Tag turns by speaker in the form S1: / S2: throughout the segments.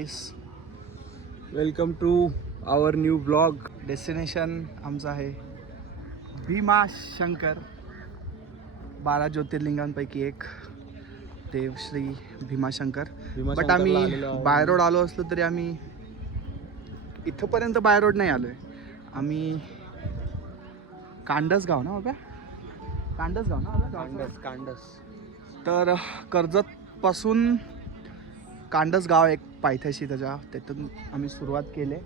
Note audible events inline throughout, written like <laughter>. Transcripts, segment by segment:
S1: Guys
S2: welcome to our new blog
S1: destination आमचं आहे भीमाशंकर बारा ज्योतिर्लिंगांपैकी एक. देव श्री भीमाशंकर बट आम्ही बाय रोड आलो असलो तरी आम्ही इथंपर्यंत बाय रोड नाही आलो आहे आम्ही कांडस गाव ना बाबा कांडस गाव ना?
S2: कांडस कांडस.
S1: तर कर्जतपासून कांडस गाव एक पायथ्याशी त्याच्या तिथून आम्ही सुरुवात केली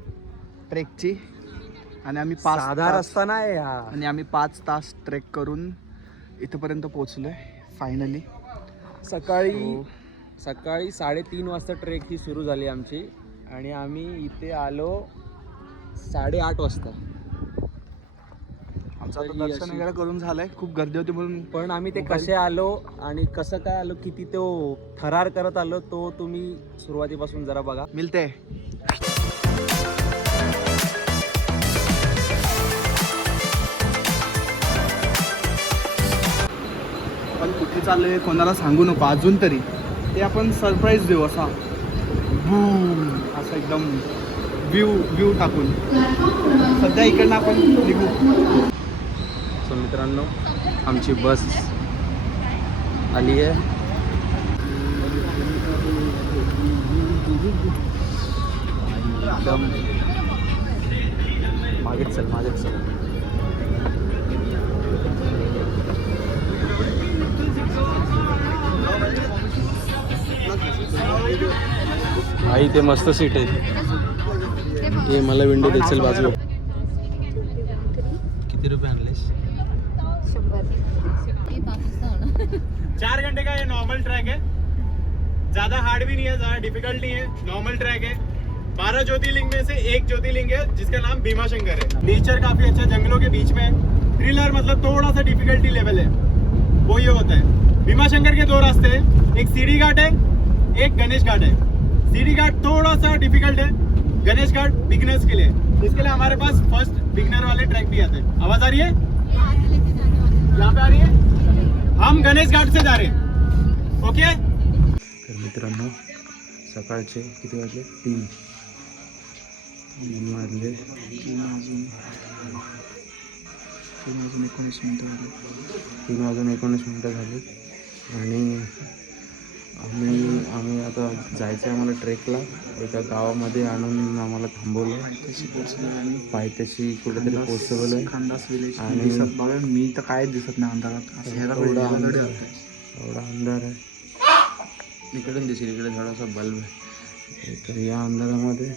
S1: ट्रेकची. आणि आम्ही पाच
S2: साधा रस्ता नाही हा.
S1: आणि आम्ही पाच तास ट्रेक करून इथंपर्यंत पोचलो आहे फायनली
S2: सकाळी सकाळी साडेतीन वाजता ट्रेकची सुरू झाली आमची. आणि आम्ही इथे आलो साडेआठ वाजता.
S1: आमचं आता दर्शन वगैरे करून झालंय. खूप गर्दी होती म्हणून.
S2: पण आम्ही ते कसे आलो आणि कसं काय आलो किती तो थरार करत आलो तो तुम्ही सुरुवातीपासून जरा बघा.
S1: मिळते आपण कुठे चाललोय कोणाला सांगू नको अजून तरी. ते आपण सरप्राईज देऊ असा. बूम असं एकदम व्ह्यू व्ह्यू टाकून. सध्या इकडनं आपण निघू.
S2: सो मित्रांनो आमची बस आली आहे. एकदम मागेच चल मागेच चल. आई ते मस्त सीट आहे. हे मला विंडो देशील बाजू
S3: नॉर्मल ट्रैक है। बारह ज्योतिर्लिंग में से एक ज्योतिर्लिंग है, जिसका नाम भीमा शंकर है। नेचर काफ़ी अच्छा जंगलों के बीच में थ्रिलर मतलब थोड़ा सा डिफिकल्टी लेवल है। वो ये होता है। भीमा शंकर के दो रास्ते हैं। एक सीढ़ी घाट है, एक गणेश घाट है। सीढ़ी घाट थोड़ा सा डिफ़िकल्ट है, गणेश घाट बिगनर्स के लिए। इसके लिए हमारे पास फ़र्स्ट बिगनर वाले ट्रैक भी आते हैं। आवाज़ आ रही है? यहाँ पे आ रही है? हम गणेश घाट से जा रहे हैं। ओके
S2: तर सकाळचे किती वाजले? तीन. तीन वाजले.
S1: तीन वाजून तीन वाजून एकोणीस मिनिटं झाली.
S2: तीन वाजून एकोणीस मिनटं झाली. आणि आम्ही आम्ही आता जायचं आहे आम्हाला ट्रेकला. एका गावामध्ये आणून आम्हाला थांबवलं.
S1: तशी आणि
S2: पायथ्याशी कुठेतरी पोचवलं
S1: विलेज
S2: आणि-
S1: दिसत बघा मी तर काय दिसत नाही अंधारात.
S2: एवढा अंधार आहे. इकडून दिसेल इकडे थोडासा बल्ब आहे. तर या अंधारामध्ये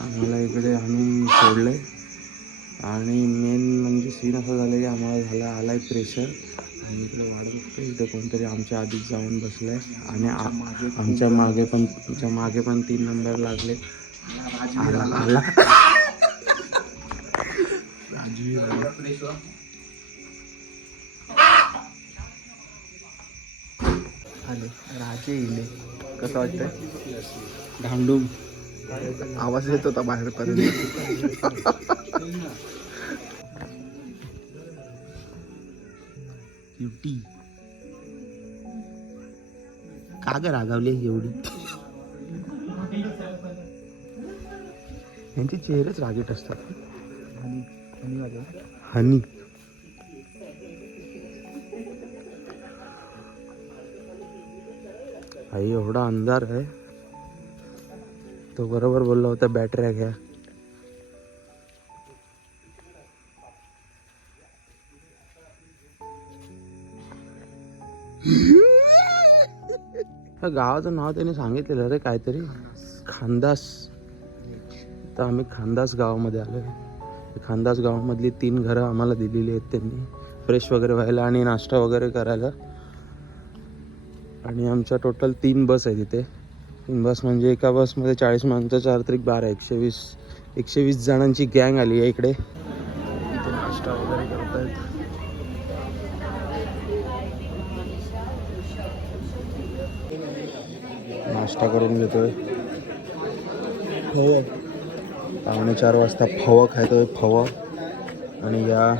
S2: आम्हाला इकडे आणून सोडलं आणि मेन म्हणजे सीन असं झालं की आम्हाला झाला आहे प्रेशर आणि इकडे वाढत इथं कोणतरी आमच्या आधीच जाऊन बसलं
S1: आहे आणि
S2: आमच्या मागे पण आमच्या मागे पण तीन नंबर लागले. आला आला.
S1: राजवीर. आले राजे इले. कसं वाटतंय?
S2: धांडूम.
S1: आवाज येत होता बाहेर पर्यंत
S2: ब्युटी का ग रागावली एवढी? यांचे चेहरेच रागीट असतात.
S1: वाजव.
S2: हनी. आई एवढा अंधार आहे तो बरोबर बोलला होता बॅटऱ्या घ्या. गावाचं नाव त्याने सांगितलेलं रे काहीतरी. खानदास. तर आम्ही खानदास गावामध्ये आलो खानदास गावामधली तीन घरं आम्हाला दिलेली आहेत त्यांनी. फ्रेश वगैरे व्हायला आणि नाश्ता वगैरे करायला. आणि आमच्या टोटल तीन बस आहे तिथे तीन बस म्हणजे एका बसमध्ये चाळीस माणसं चार त्रिक बारा एकशे वीस एकशे वीस जणांची गँग आली आहे इकडे.
S1: इथे नाश्ता वगैरे करतायत
S2: नाश्ता करून घेतोय. फव पावणे चार वाजता फवं खायतोय फवं. आणि या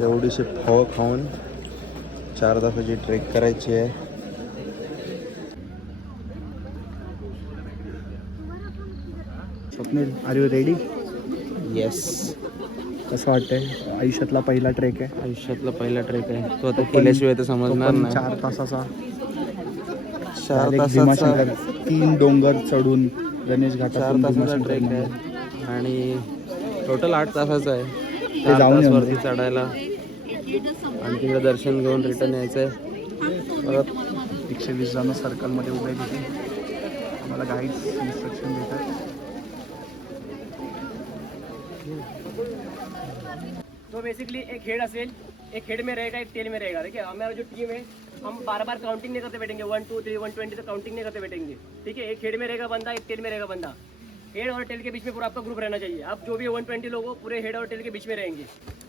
S2: एवढीशी फवं खाऊन चार तासाची ट्रेक करायची आहे.
S1: Swapnil are you ready
S2: yes
S1: कसं वाटतंय? आयुष्यातला पहिला ट्रेक आहे.
S2: आयुष्यातला पहिला ट्रेक आहे. तो आता केल्याशिवाय तर
S1: तो
S2: समजणार नाही.
S1: चार तासाचा.
S2: चार
S1: Direct
S2: तासाचा
S1: भीमाशंकर तीन डोंगर चढून गणेश
S2: चार
S1: घाटातून
S2: तासाचा
S1: भीमाशंकर
S2: ट्रेक
S1: मंदिर.
S2: आहे. आणि टोटल आठ तासाचा आहे. चार
S1: जाऊन
S2: तास वरती चढायला. आणि तिकडे दर्शन घेऊन रिटर्न यायचं आहे परत
S1: एकशे वीस जण सर्कलमध्ये उभे तिथे. आम्हाला गाईड्स इन्स्ट्रक्शन देतात.
S4: तो बेसिकली एक हेड असेल, एक हेड में रहेगा, एक टेल में रहेगा। देखिए, हमारा जो टीम है, हम बार बार काउंटिंग नहीं करते बैठेंगे। One two three one twenty तक काउंटिंग नहीं करते बैठेंगे। ठीक है, एक हेड में रहेगा बंदा, एक टेल में रहेगा बंदा। हेड और टेल के बीच में पूरा आपका ग्रुप रहना चाहिए। आप जो भी वन ट्वेंटी लोग पूरे हेड और टेल के बीच में रहेंगे।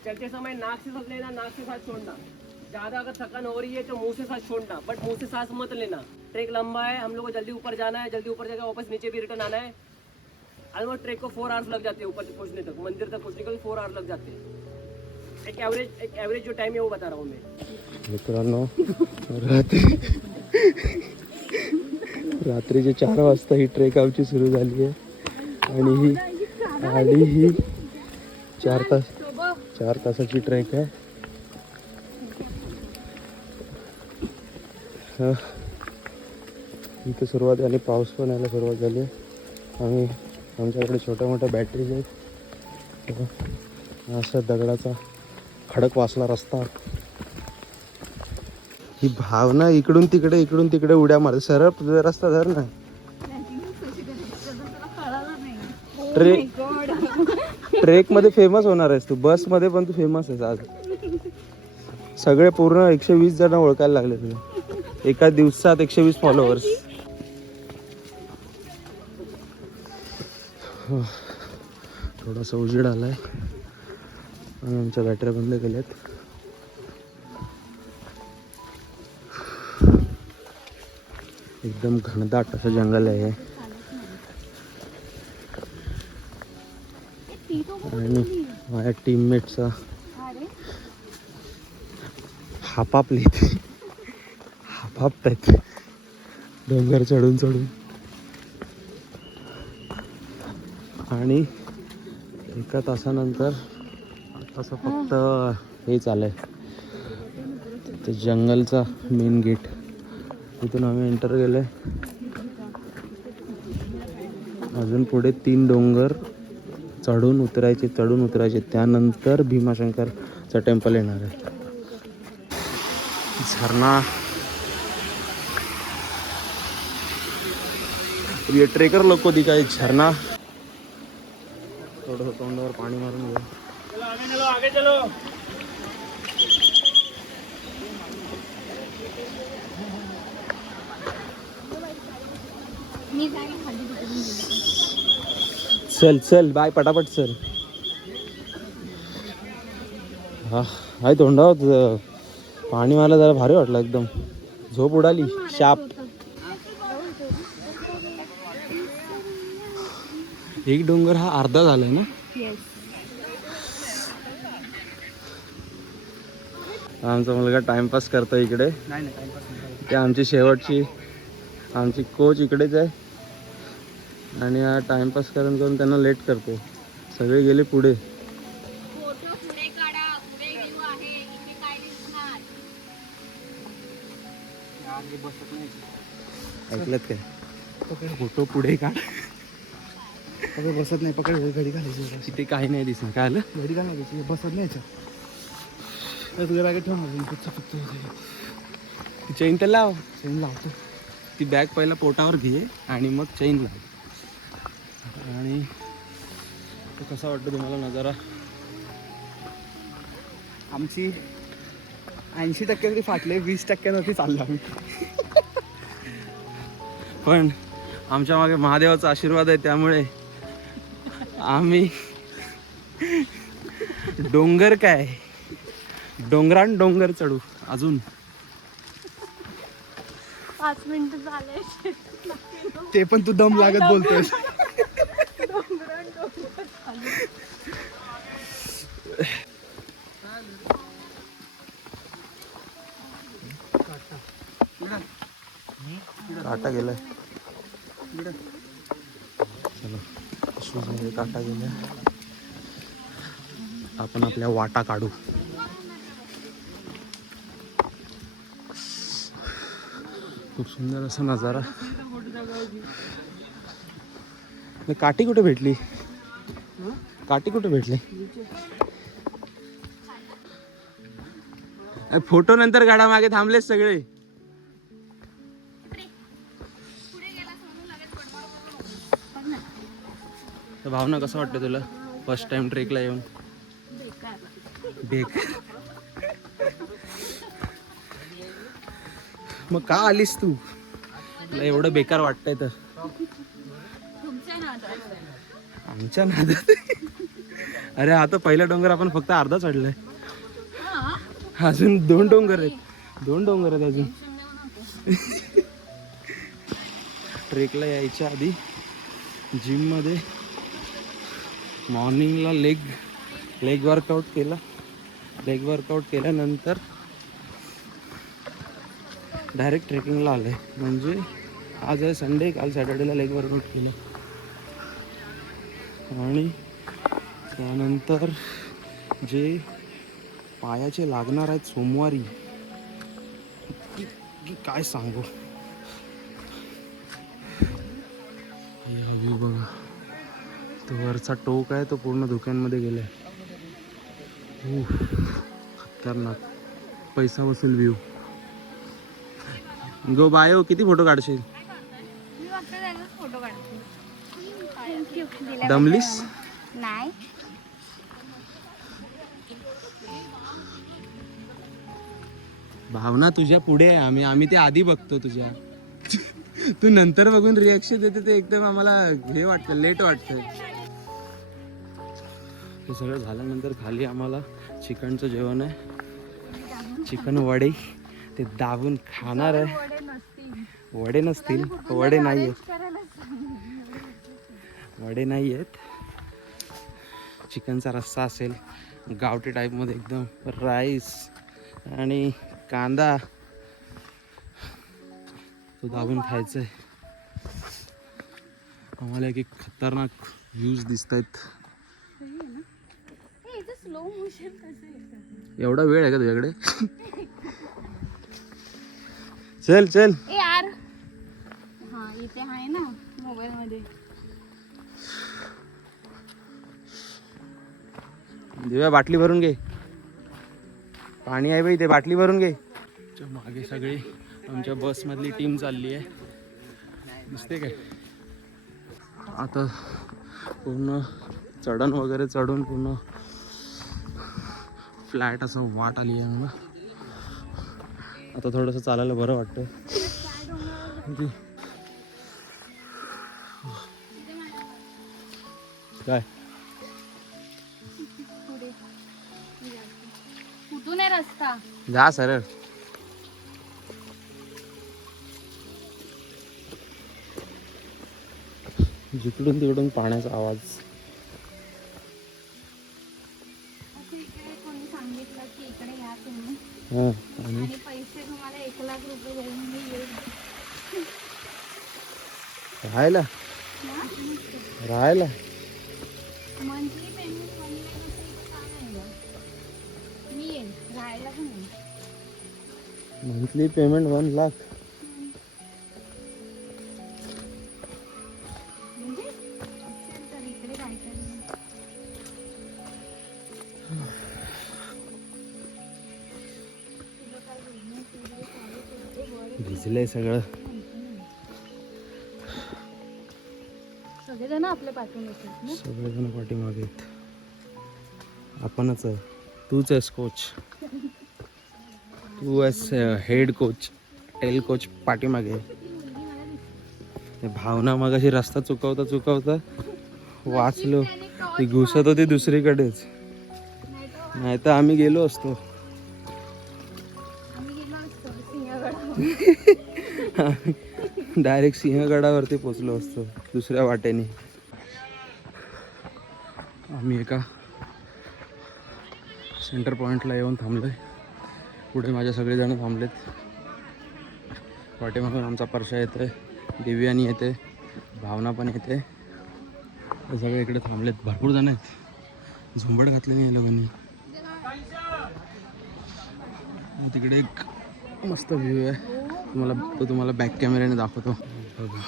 S4: चलते समय नाक से सांस लेना, नाक से साथ छोड़ना। ज़्यादा अगर थकान हो रही है तो मुँह से सांस छोड़ना बट मुँह से सांस मत लेना। ट्रैक लंबा है, हम लोग को जल्दी ऊपर जाना है, जल्दी ऊपर जाकर वापस नीचे भी रिटर्न आना है। ऑलमोस्ट ट्रेक को फोर आवर्स लग जाते हैं ऊपर पहुंचने तक मंदिर तक पहुंचने को फोर आवर्स लग जाते. हैं एक एवरेज एक एवरेज जो टाइम है वो बता रहा हूँ मैं.
S2: मित्रांनो रात्री रात्रीचे चार वाजता ही ट्रेक आमची सुरू झाली आहे. आणि ही आणि ही चार तास चार तासाची ट्रेक आहे. इथे इथं सुरुवात झाली पाऊस पण यायला सुरुवात झाली. आम्ही आणि आमच्याकडे छोट्या मोठ्या बॅटरीज आहेत. तेव्हा असा दगडाचा खडक वाचला रस्ता. ही भावना इकडून तिकडे इकडून तिकडे उड्या मारते. सरळ रस्ता धर ना. ट्रेक ट्रेकमध्ये फेमस होणार आहेस तू. बसमध्ये पण तू फेमस आहेस आज. सगळे पूर्ण एकशे वीस जण ओळखायला लागले तुला. एका दिवसात एकशे वीस फॉलोअर्स थोडासा उजेड आलाय. आणि आमच्या बॅटऱ्या बंद केल्या आहेत एकदम घनदाट असं जंगल आहे आणि माझ्या टीममेटचा हापापले. हापापतायत डोंगर चढून चढून. आणि एका तासानंतर असं फक्त हे चालय ते जंगलचा मेन गेट तिथून आम्ही एंटर गेलोय अजून पुढे तीन डोंगर चढून उतरायचे चढून उतरायचे. त्यानंतर भीमाशंकरचं टेम्पल येणार आहे. झरना. ये ट्रेकर लोग को दिखाई झरना. थोडं तोंडावर पाणी मारून घेऊ
S4: चल चल
S2: बाय पटापट चल. हा हाय तोंडावर पाणी मला जरा भारी वाटलं एकदम. झोप उडाली शाप. एक डोंगर हा अर्धा झालाय ना? आमचा मुलगा टाइमपास करतो इकडे.
S1: नाही नाही टाइमपास नाही
S2: ते आमची शेवटची आमची कोच इकडेच आहे. आणि हा टाइमपास करून करून त्यांना लेट करतो सगळे गेले पुढे.
S5: इथे काय
S2: फोटो पुढे का
S1: पकड बसत नाही पकड घडी घालायची
S2: तिथे काही नाही दिसणार. काय आलं?
S1: घडी घालायची बसत नाही याच्यात तुझ्या बॅगेत ठेव ना इकडचं फक्त
S2: चैन तर लाव.
S1: सेम लावतो.
S2: ती बॅग पहिला पोटावर घे आणि मग चैन लाव. आणि कसा वाटतो तुम्हाला नजारा?
S1: आमची ऐंशी टक्के तरी फाटले वीस टक्क्यावरती चाललो आम्ही. <laughs>
S2: पण आमच्या मागे महादेवाचा आशीर्वाद आहे त्यामुळे आम्ही डोंगर काय? डोंगरान डोंगर चढू अजून.
S5: पाच मिनिटं झाले.
S1: ते पण तू दम लागत बोलतोय.
S2: काटा गेलाय. चलो काटा आपण आपल्या वाटा काढू. खूप सुंदर असा नजारा. काठी कुठे भेटली? काठी कुठे भेटली? फोटो नंतर गाडा मागे थांबलेच सगळे. तर भावना कसं वाटतं तुला फर्स्ट टाइम ट्रेकला येऊन? बेक मग का आलीस तू? तुला एवढं बेकार वाटतंय तर. आमच्या नादात. अरे आता पहिला डोंगर आपण फक्त अर्धा चढलाय अजून दोन डोंगर आहेत. दोन डोंगर आहेत अजून. ट्रेकला यायच्या आधी जिममध्ये मॉर्निंगला लेग लेग वर्कआउट केला. लेग वर्कआउट केल्यानंतर डायरेक्ट ट्रेकिंगला आलं आहे म्हणजे आज आहे संडे काल सॅटर्डेला लेग वर्कआउट केलं. आणि त्यानंतर जे पायाचे लागणार आहेत सोमवारी की काय सांगू? वरचा टोक आहे तो पूर्ण धुक्यांमध्ये गेलाय. उफ, खतरनाक. पैसा वसूल व्ह्यू गो बायो किती फोटो काढशील? दमलीस
S5: नाही.
S2: भावना तुझ्या पुढे आहे. आम्ही आम्ही ते आधी बघतो तुझ्या. तू नंतर बघून रिॲक्शन देते ते एकदम आम्हाला हे वाटतं लेट वाटतंय हे सगळं झाल्यानंतर खाली आम्हाला चिकनचं जेवण आहे. चिकन वडे ते दाबून खाणार आहे. वडे नसतील. वडे नाही आहेत वडे नाही आहेत चिकनचा रस्सा असेल गावठी टाईपमध्ये एकदम राईस आणि कांदा. तो दाबून खायचा आहे आम्हाला एक एक खतरनाक व्ह्यूज दिसत आहेत
S5: स्लो मोशन कसं
S2: एवढा वेळ आहे का तुझ्याकडे? चल चल.
S5: ए यार. हा इथे आहे ना मोबाईल मध्ये
S2: दिव्या बाटली भरून घे. पाणी आहे बाई ते बाटली भरून घे. मागे सगळी आमच्या बसमधली टीम चालली आहे. दिसते काय? आता पूर्ण चढण वगैरे चढून पूर्ण फ्लॅट असं वाट आली आहे आम्हाला आता थोडंसं चालायला बरं वाटतं? काय?
S5: कुठून आहे रस्ता.
S2: जा सरळ. जिकडून तिकडून पाण्याचा आवाज. आणि
S5: आणि पैसे तुम्हाला एक लाख रुपये देऊन मी येईल.
S2: राहायला? राहायला?
S5: Payment
S2: monthly payment one lakh भिजलंय सगळं.
S5: सगळेजण आपल्या पाठवून
S2: सगळेजण पाठीमागे आहेत. आपणच आहे. तूच आहेस कोच तू आहेस हेड कोच टेल कोच पाठीमागे. भावना मग अशी रस्ता चुकवता चुकवता वाचलो. ती घुसत होती दुसरीकडेच. नाही तर आम्ही गेलो असतो. डायरेक्ट <laughs> सिंहगडावरती पोचलो असतो दुसऱ्या वाटेने. आम्ही एका सेंटर पॉईंटला येऊन थांबलोय. पुढे माझ्या सगळेजण थांबलेत. वाटेमागून आमचा परशा येतोय दिव्यानी येते भावना पण येते. सगळे इकडे थांबलेत भरपूर जण आहेत. झुंबड घातले नाही लोकांनी. तिकडे एक मस्त व्ह्यू आहे तुम्हाला तो तुम्हाला बॅक कॅमेऱ्याने दाखवतो बघा.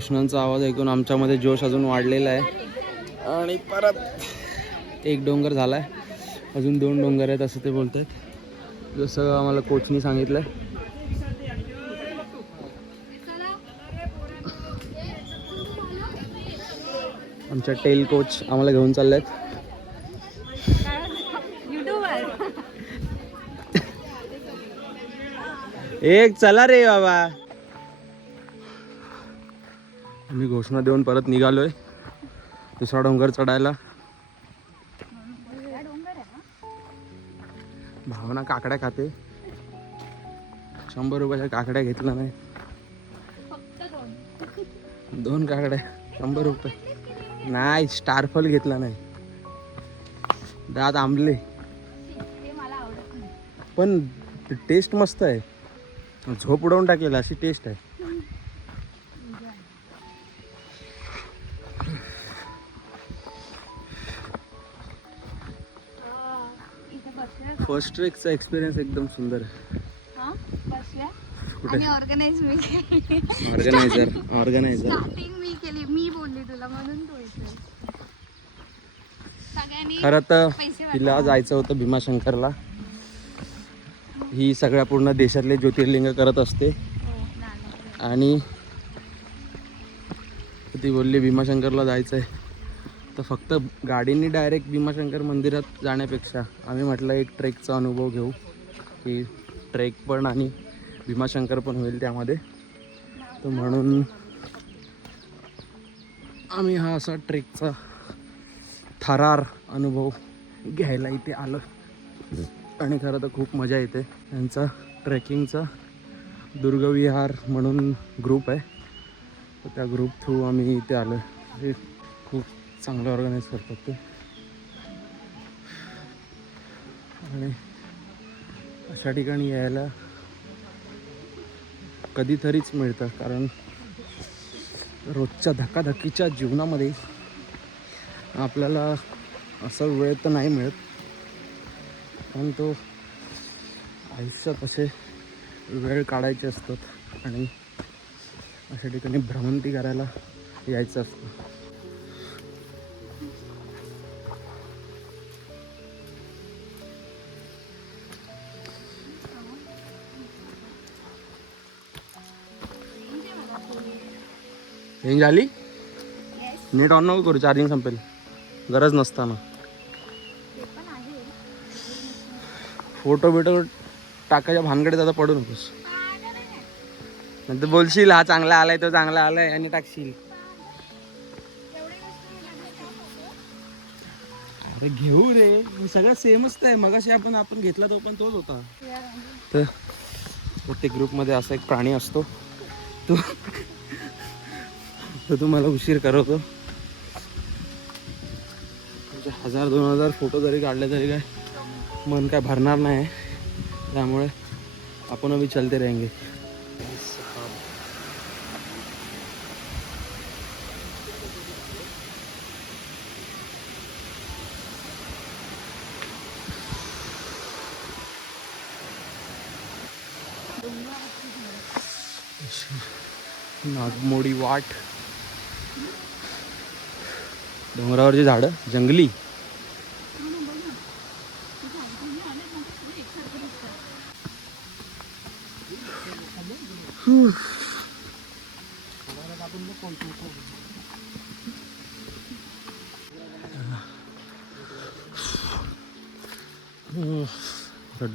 S2: घोषणांचा आवाज ऐकून आमच्यामध्ये जोश अजून वाढलेला आहे. आणि परत एक डोंगर झाला आहे अजून दोन डोंगर आहेत असं ते बोलत आहेत जसं आम्हाला कोचनी सांगितलं आमच्या टेल कोच आम्हाला घेऊन चालले आहेत एक चला रे बाबा. मी घोषणा देऊन परत निघालोय. दुसरा डोंगर चढायला. भावना काकड्या खाते. शंभर रुपयाच्या काकड्या घेतल्या नाही. दोन काकड्या शंभर रुपये. नाही स्टारफल घेतला नाही. दात आंबले. पण टेस्ट मस्त आहे. झोप उडवून टाकेल अशी टेस्ट आहे. फर्स्ट ट्रेकचा एक्सपिरियन्स एकदम सुंदर
S5: हा?
S2: ऑर्गनायझर ऑर्गनायझर
S5: मी केली. मी बोलली तुला म्हणून
S2: खरं तर तिला जायचं होतं भीमाशंकरला. ही सगळ्या पूर्ण देशातले ज्योतिर्लिंग करत असते.
S5: हो.
S2: आणि ती बोलली भीमाशंकरला जायचं आहे तर फक्त गाडीने डायरेक्ट भीमाशंकर मंदिरात जाण्यापेक्षा आम्ही म्हटलं एक ट्रेकचा अनुभव घेऊ. की ट्रेक पण आणि भीमाशंकर पण होईल त्यामध्ये. तर म्हणून आम्ही हा असा ट्रेकचा थरार अनुभव घ्यायला इथे आलो. आणि खरं तर खूप मजा येते. यांचा ट्रेकिंगचा दुर्गविहार म्हणून ग्रुप आहे. तर त्या ग्रुप थ्रू आम्ही इथे आलो. हे खूप चांगलं ऑर्गनाईज करतात ते. आणि अशा ठिकाणी यायला कधीतरीच मिळतं कारण रोजच्या धकाधकीच्या जीवनामध्ये आपल्याला असं वेळ तर नाही मिळत पण तो आयुष्यात असे वेळ काढायचे असतात आणि अशा ठिकाणी भ्रमंती करायला यायचं असतं. रेंज आली नेट ऑन नको करू चार्जिंग संपेल. गरज नसताना. फोटो बिटो टाकायच्या भानगडीत आता पडू नकोस. नंतर बोलशील हा चांगला आलाय तो चांगला आलाय आणि टाकशील. अरे घेऊ रे सगळं सेमच आहे. मगाशी आपण आपण घेतला तो पण तोच होता. तर प्रत्येक ग्रुपमध्ये असा एक प्राणी असतो. तो तर तुम्हाला उशीर करवतो. म्हणजे हजार दोन हजार फोटो जरी काढले तरी काय मन काय भरणार नाही. त्यामुळे आपण अभी चलते रहेंगे. नागमोडी वाट. डोंगरावरची झाडं जंगली.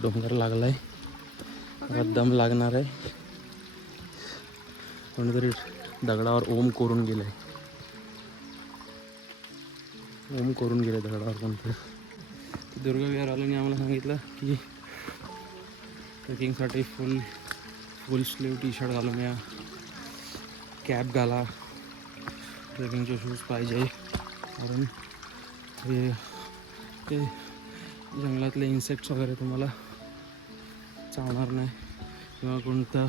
S2: डोंगर लागलाय. परत दम लागणार आहे. कोणीतरी दगडावर ओम करून गेलाय. ओम करून गेले दगडावर कोणतरी दुर्गा आल्याने आम्हाला सांगितलं की ट्रेकिंगसाठी full full sleeve T shirt घालून या. कॅप घाला. ट्रेकिंगचे शूज पाहिजे. कारण हे ते जंगलातले इन्सेक्ट्स वगैरे तुम्हाला चावणार नाही. किंवा कोणतं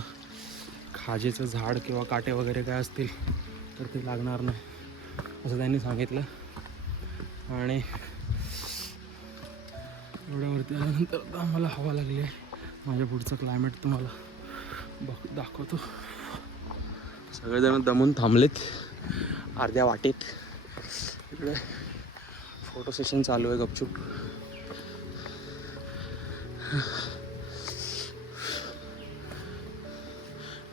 S2: खाजेचं झाड किंवा काटे वगैरे काय असतील तर ते लागणार नाही. असं त्यांनी सांगितलं. आणि एवढ्यावरती आल्यानंतर आता आम्हाला हवा लागली आहे. माझ्या पुढचं क्लायमेट तुम्हाला बघ दाखवतो. सगळेजण दमून थांबलेत अर्ध्या वाटेत. इकडे फोटो सेशन चालू आहे गपचूप.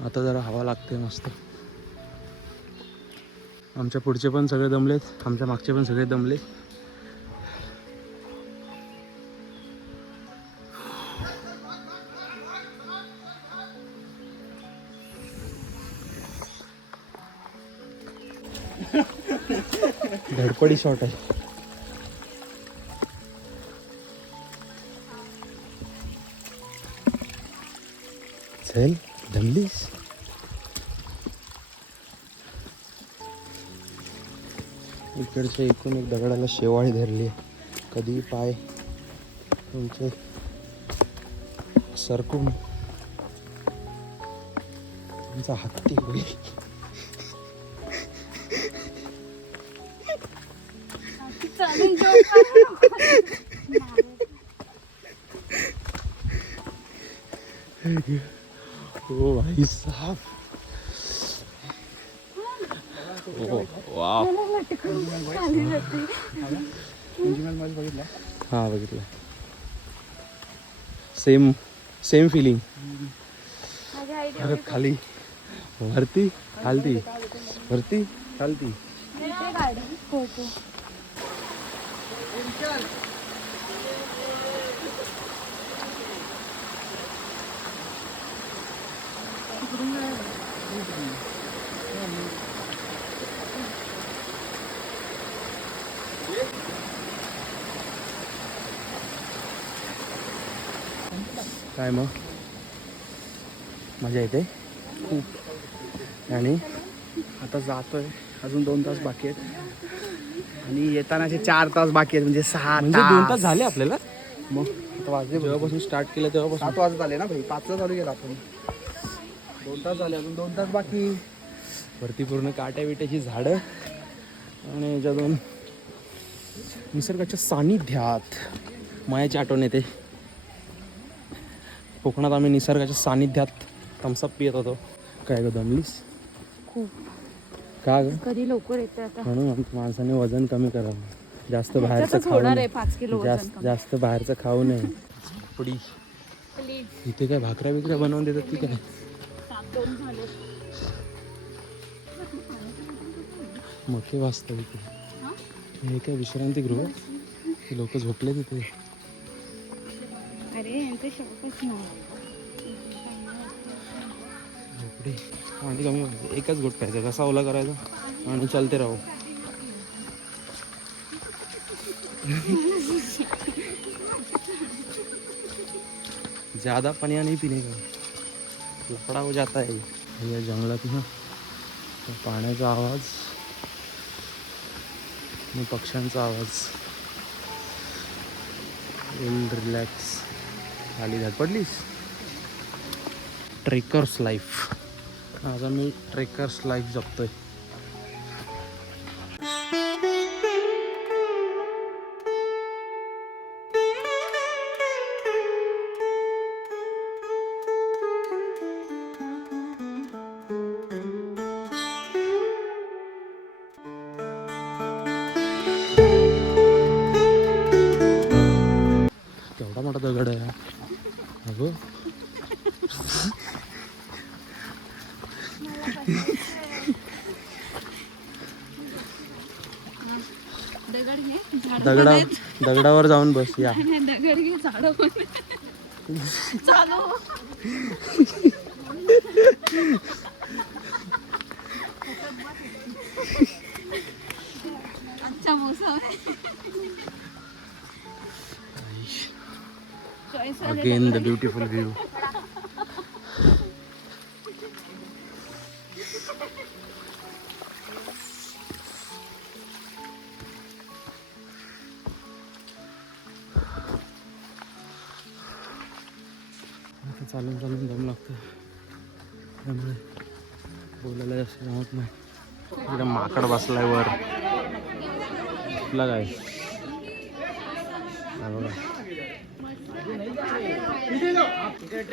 S2: आता जरा हवा लागते मस्त. आमच्या पुढचे पण सगळे दमलेत. आमच्या मागचे पण सगळे दमले. धडपडी शॉट आहे. चल दमलीस इकडच्या एकूण एक दगडाला शेवाळी धरली कधी पाय तुमचे सरकून. तुमचा हत्ती होईल.
S5: चालून जेवण
S2: ओ भाई साहब. हा वाव बघितलं सेम सेम फिलिंग खाली. वरती खालती. वरती खालती. काय मग? मजा येते? खूप. आणि?
S1: आता जातोय. अजून दोन तास बाकी आहेत. आणि येतानाचे चार तास बाकी आहेत म्हणजे सहा
S2: म्हणजे दोन तास झाले आपल्याला?
S1: मग आता वाजले.
S2: जेव्हापासून स्टार्ट केलं तेव्हापासून.
S1: सात वाजत आले ना भाई. पाचला चालू केला आपण. दोन तास झाले अजून दोन तास बाकी.
S2: वरती पूर्ण काट्या बिट्याची झाडं. आणि याच्यातून निसर्गाच्या सानिध्यात मायाची आठवण येते. कोकणात आम्ही निसर्गाच्या सानिध्यात थम्सअप पियत होतो. काय ग दमलीस?
S5: खूप.
S2: का ग?
S5: कधी लवकर येते आता.
S2: म्हणून माणसाने वजन कमी करावं. जास्त बाहेरचं खाऊ
S5: होणार
S2: नये.
S5: आहे पाच किलो वजन
S2: जास्त
S5: कमी.
S2: जास्त बाहेरचं खाऊ नये. पुडी
S5: प्लीज
S2: इथे काय भाकऱ्या बिकऱ्या बनवून देतात की काय?
S5: सात दोन झाले.
S2: मोठे वाजतात इथे हे? काय विश्रांतीगृह लोक झोपले तिथे
S5: अरे शॉपच नाही.
S2: झोपडे पाणी कमी एकच गोट प्यायचा कसा ओला करायचा? आणि चलते राहू. ज़्यादा पानी नहीं पीने का? लफड़ा हो जाता है. जंगलात ना तो पाण्याचा आवाज आणि पक्ष्यांचा आवाज. रिलॅक्स खाली धडपडलीस ट्रेकर्स लाईफ आज मी ट्रेकर्स लाईफ जगतोय दगडा <laughs> दगडावर जाऊन बस या. अगेन द ब्युटिफुल व्ह्यू माकड बसलाय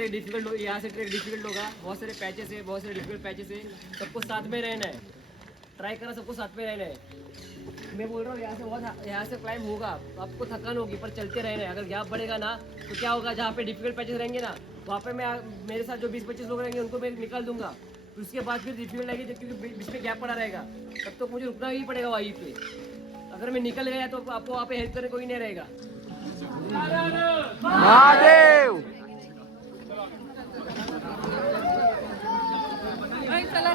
S4: डिफ़िकल्ट हो, यहाँ से डिफ़िकल्ट होगा बहुत सारे पैचेस है, बहुत सारे डिफ़िकल्ट पैचेस है, सबको साथ में रहना है। ट्राई करना सबको साथ में रहना है। मैं बोल रहा हूँ, यहाँ से बहुत यहाँ से क्लाइम होगा, आपको थकान होगी, पर चलते रहना है। अगर गैप बढ़ेगा ना तो क्या होगा जहाँ पे डिफ़िकल्ट पैचेस रहेंगे ना? वहाँ पे मैं मेरे साथ जो बीस पच्चीस लोग रहेंगे उनको मैं निकाल दूँगा। फिर उसके बाद फिर रिफ्यूल लगेगी जब क्योंकि बीच में गैप पड़ा रहेगा तब तो मुझे रुकना ही पड़ेगा वहीं पे। अगर मैं निकल गया तो आपको वहाँ पे हेल्प करने कोई नहीं रहेगा।
S1: महादेव!
S5: चला